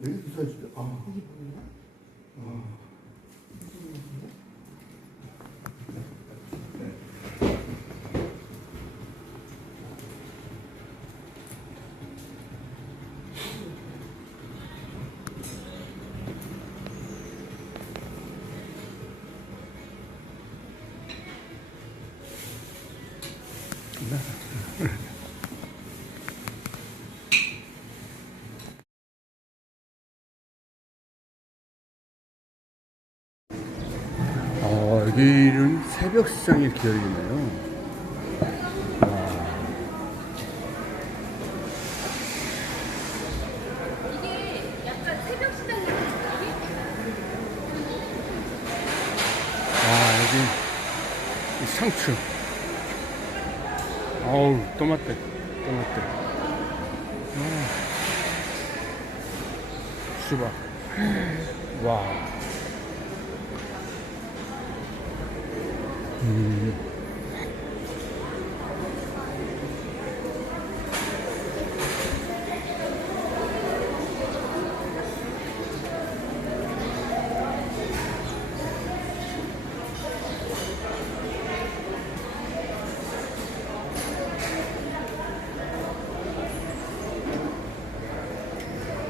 되게 비싸지죠. 아. 이게 뭐예요? 아. 여기는 새벽 시장이 이렇게 열리네요. 아, 상추. 어우, 또마떼. 또마떼. 아. 수박. 와. 음.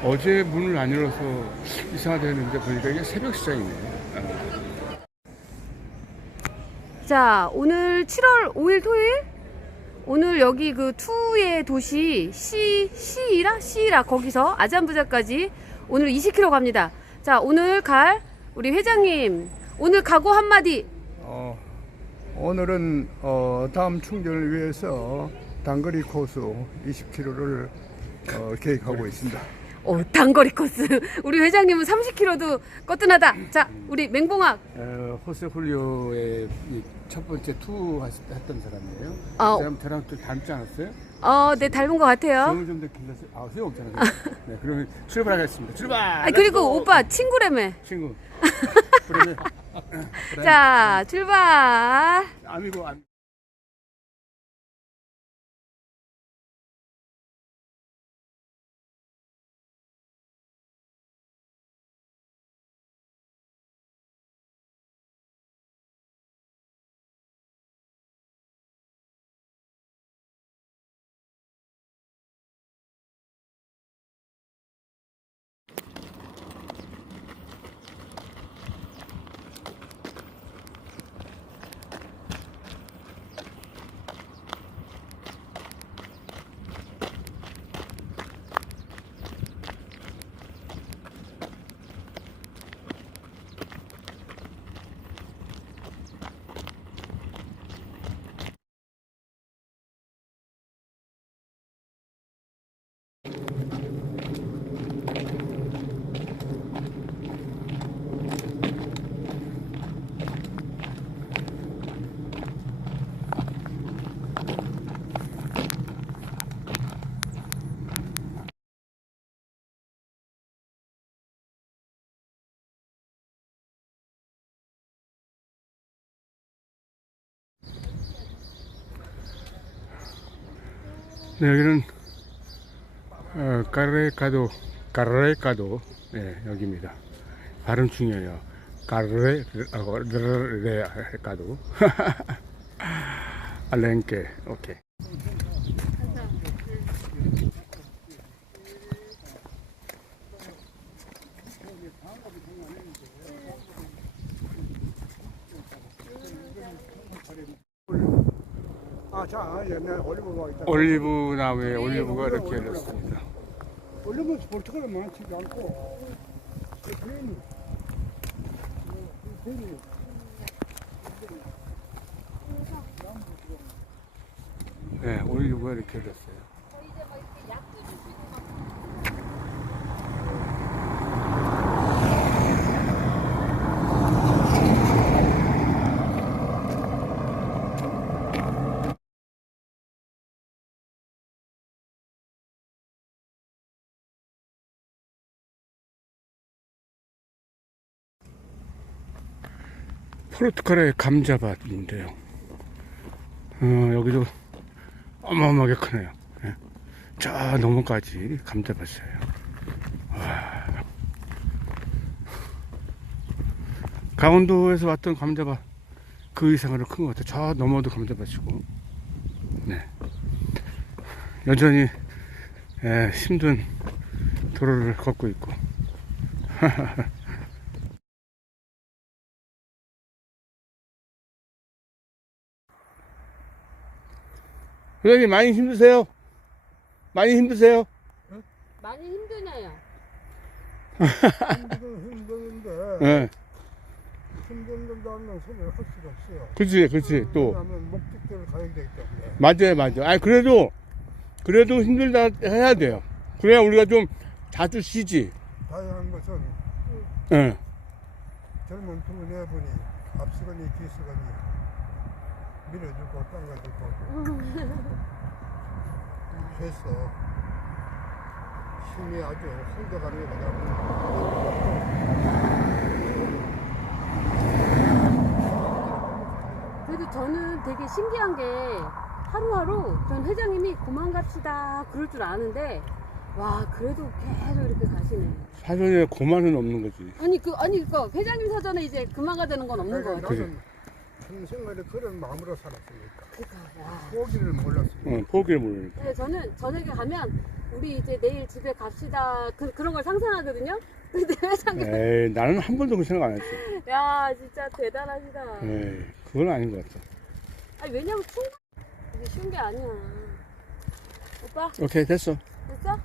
어제 문을 안 열어서 이상하다 했는데 보니까 이게 새벽 시장이네요. 아. 자, 오늘 7월 5일 토요일? 오늘 여기 그 투의 도시 시, 시이라? 시이라 거기서 아잔부자까지 오늘 20km 갑니다. 자, 오늘 갈 우리 회장님 오늘 각오 한마디 어, 오늘은 어, 다음 충전을 위해서 단거리 코스 20km를 어, 계획하고 있습니다. 어, 단거리 코스. 우리 회장님은 30km도 거뜬하다. 자, 우리 맹봉학. 어, 호세 훌리오의 이첫 번째 투 하시- 했던 사람이에요. 아. 그 사람 저랑 또 닮지 않았어요? 어, 네, 닮은 것 같아요. 수영 좀 느끼면서 아 수영 없잖아요. 네, 그러면 출발하겠습니다. 출발. 아, 그리고! 오빠 친구라며. 친구. 그러면 자, 출발. 아미고 안. 네, 여기는 어, 까레카도 까레카도 네, 여기입니다. 발음 중요해요. 까레카도 알렌케 오케이. 자, 옛날 올리브가 있다. 올리브 나무에 올리브가 이렇게 열렸습니다. 올리브 볼트가 많지 않고. 그 괜히. 그 괜히. 네, 올리브가 이렇게 열렸어요. 포르투칼의 감자밭인데요. 어, 여기도 어마어마하게 크네요. 예. 저 너머까지 감자밭이에요. 와. 강원도에서 왔던 감자밭 그 이상으로 큰 것 같아요. 저 너머도 감자밭이고. 네. 여전히 예, 힘든 도로를 걷고 있고. 회장님 많이 힘드세요? 많이 힘드세요? 많이 힘드냐요? 힘든 힘드는데 예. 힘든다는 소리를 할 수가 없어요. 그치, 그치, 또. 왜냐하면 목적지를 가야 되기 때문에. 맞아요, 맞아요. 아니, 그래도, 그래도 힘들다 해야 돼요. 그래야 우리가 좀 자주 쉬지. 다양한 것은 예. 젊은 두네 분이 앞서거니 뒤서거니 밀어주고 당겨주고 해서 힘이 아주 혼자가는 그래도 저는 되게 신기한 게 하루하루 전 회장님이 그만 갑시다 그럴 줄 아는데 와 그래도 계속 이렇게 가시네. 사전에 고만은 없는 거지. 아니 그 아니 그 회장님 사전에 이제 그만 가자는 건 없는 거 같아요. 나는 평생을 그런 마음으로 살았으니까 그러니까 와. 포기를 몰랐으니까 응, 포기를 모르니까. 근데 저는 저녁에 가면 우리 이제 내일 집에 갑시다 그, 그런 걸 상상하거든요. 근데 회장님 에이, 나는 한 번도 그 생각 안 했어. 야 진짜 대단하시다. 에이, 그건 아닌 것 같아. 아니 왜냐면 충 이게 쉬운 게 아니야. 오빠 오케이, 됐어. 됐어?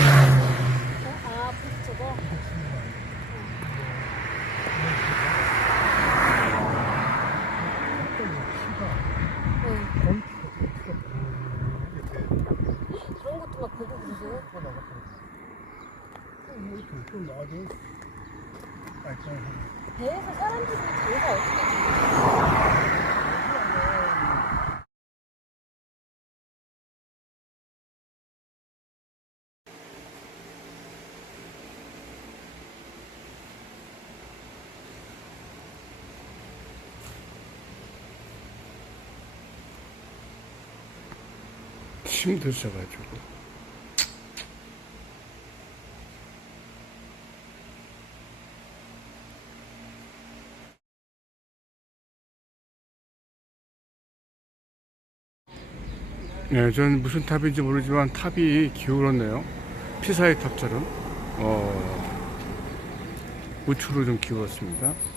어? 아 저거. 네. 그런 것도 막 보고 그러세요? 좀 나도 배에서 사람들이 장사 어떻게 지 힘드셔가지고. 네, 전 무슨 탑인지 모르지만 탑이 기울었네요. 피사의 탑처럼. 어, 우측으로 좀 기울었습니다. 어,